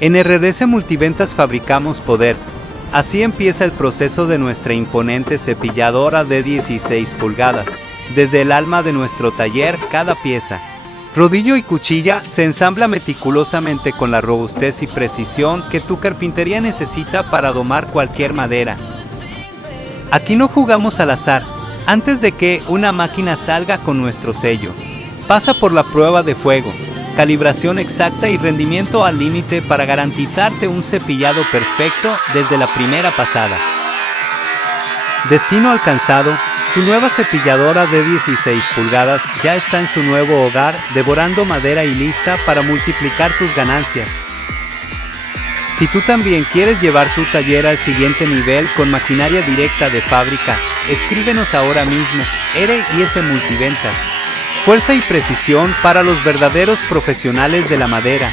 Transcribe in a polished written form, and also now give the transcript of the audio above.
En SMultiventas fabricamos poder. Así empieza el proceso de nuestra imponente cepilladora de 16 pulgadas. Desde el alma de nuestro taller, cada pieza, rodillo y cuchilla, se ensambla meticulosamente con la robustez y precisión que tu carpintería necesita para domar cualquier madera. Aquí no jugamos al azar. Antes de que una máquina salga con nuestro sello, pasa por la prueba de fuego, calibración exacta y rendimiento al límite para garantizarte un cepillado perfecto desde la primera pasada. Destino alcanzado, tu nueva cepilladora de 16 pulgadas ya está en su nuevo hogar, devorando madera y lista para multiplicar tus ganancias. Si tú también quieres llevar tu taller al siguiente nivel con maquinaria directa de fábrica, escríbenos ahora mismo. SMultiventas. Fuerza y precisión para los verdaderos profesionales de la madera.